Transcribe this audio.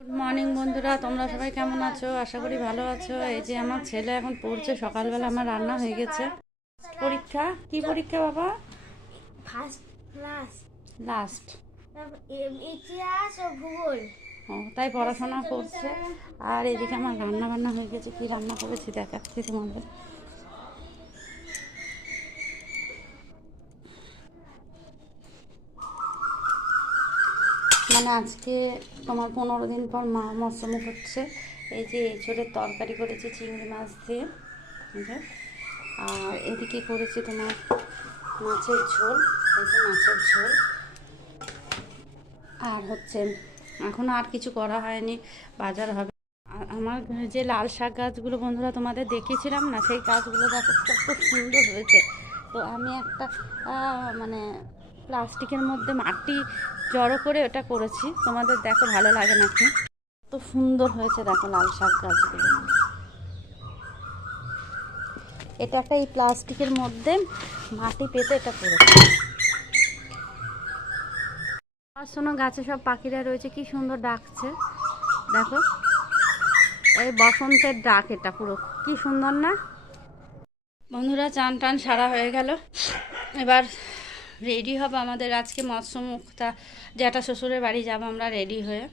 Good morning বন্ধুরা, তোমরা সবাই কেমন আছো? আশা করি ভালো আছো। এই যে আমার ছেলে এখন পড়ছে, সকালবেলা আমার রান্না হয়ে গেছে। পরীক্ষা কি পরীক্ষা বাবা? First class last. ইতিহাস ও ভূগোল। ও তাই পড়াশোনা করছে। আর এদিকে আমার রান্না বান্না হয়ে গেছে। কি রান্না করেছি দেখাচ্ছি তোমাদের। মানে আজকে তোমার 15 দিন পর মা মৎস্যমুখ হচ্ছে। এই যে এঁচোড়ের তরকারি করেছি চিংড়ি মাছ দিয়ে। আর এদিকে করেছি তোমার মাছের ঝোল। এই যে মাছের ঝোল। আর হচ্ছে এখনও আর কিছু করা হয়নি, বাজার হবে। আর আমার যে লাল শাক গাছগুলো বন্ধুরা তোমাদের দেখিয়েছিলাম না, সেই গাছগুলো দেখো কত সুন্দর হয়েছে। তো আমি একটা মানে প্লাস্টিকের মধ্যে মাটি জড়ো করে ওটা করেছি, তোমাদের দেখো ভালো লাগে নাকি। কত সুন্দর হয়েছে দেখো লাল শাক গাছগুলো। এটা একটা এই প্লাস্টিকের মধ্যে মাটি পেতে এটা করেছি। আর শোনো, গাছে সব পাখিরা রয়েছে, কি সুন্দর ডাকছে দেখো। এই বসন্তের ডাক, এটা পুরো কি সুন্দর না বন্ধুরা। চান টান সারা হয়ে গেল, এবার রেডি হব। আমাদের আজকে মৎস্যমুখটা জ্যাঠা শ্বশুরের বাড়ি যাব আমরা রেডি হয়ে।